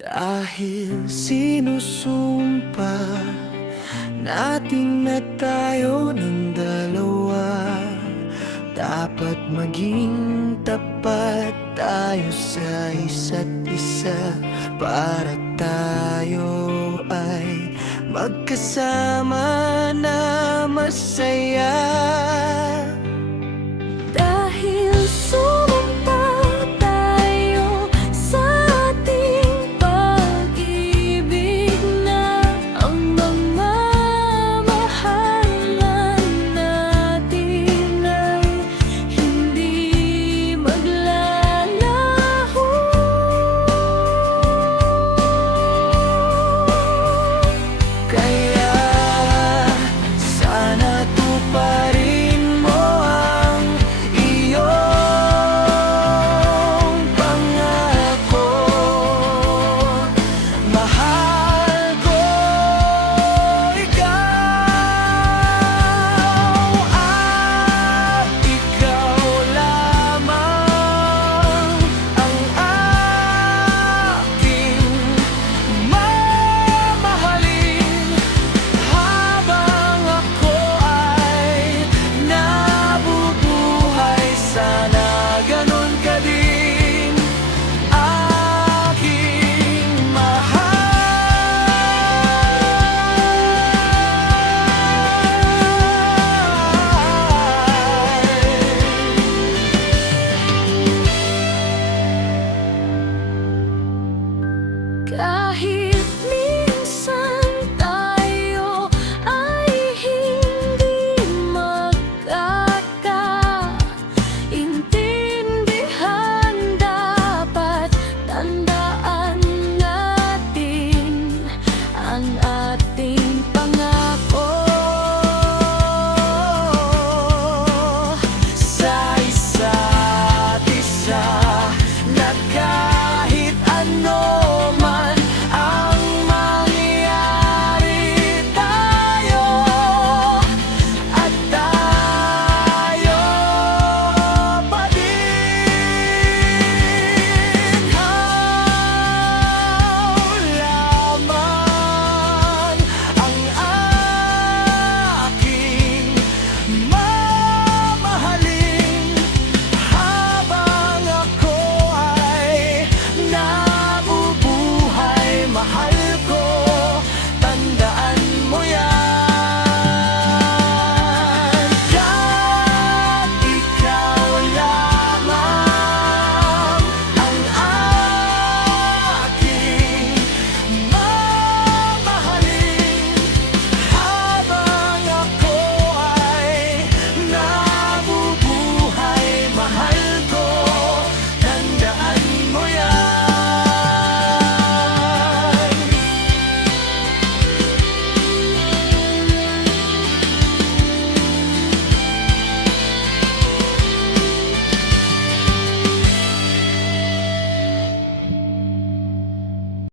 Dahil sinusumpa natin na tayo ng dalawa, dapat maging tapat tayo sa isa't isa, para tayo ay magkasama na masaya. Dahil sumampa tayo sa ating pag-ibig na ang magmamahalan natin ay hindi maglalaho. Kaya sana tuparin mo ang iyong pangako. Mahal ko ikaw at ikaw lamang ang aking mamahalin, habang ako ay nabubuhay. Sana ganon ka din, aking mahal. Kahit